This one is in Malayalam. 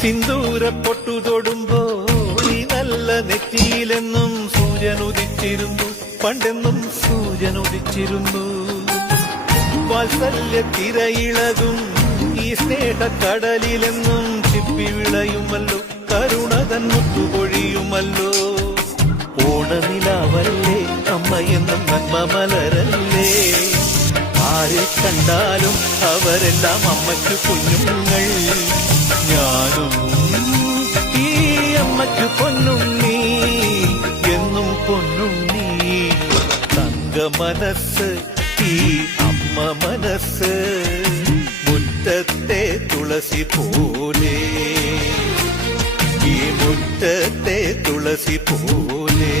സിന്ദൂര പൊട്ടു തൊടുമ്പോൾ ഈ നല്ല നെറ്റിയിലെന്നും സൂര്യൻ ഉദിച്ചിരുന്നു, പണ്ടെന്നും സൂര്യൻ ഉദിച്ചിരുന്നു. വാത്സല്യ തിരയിളകും ഈ സ്നേഹക്കടലിലെന്നും ചിപ്പി വിളയുമല്ലോ, കരുണതൻ മുത്തുപൊഴിയുമല്ലോ. ഓണനിലാവല്ലേ അമ്മയെന്നും നന്മ മലരല്ലേ, ആരെ കണ്ടാലും അവരെല്ലാം അമ്മയ്ക്ക് കുഞ്ഞുങ്ങൾ. ഞാനും ഈ അമ്മയ്ക്ക് പൊന്നുണ്ണി, എന്നും പൊന്നുണ്ണി. തങ്ക മനസ്സ് ഈ അമ്മ മനസ്സ്, മുറ്റത്തെ തുളസി പോലെ, ഈ മുറ്റത്തെ തുളസി പോലെ.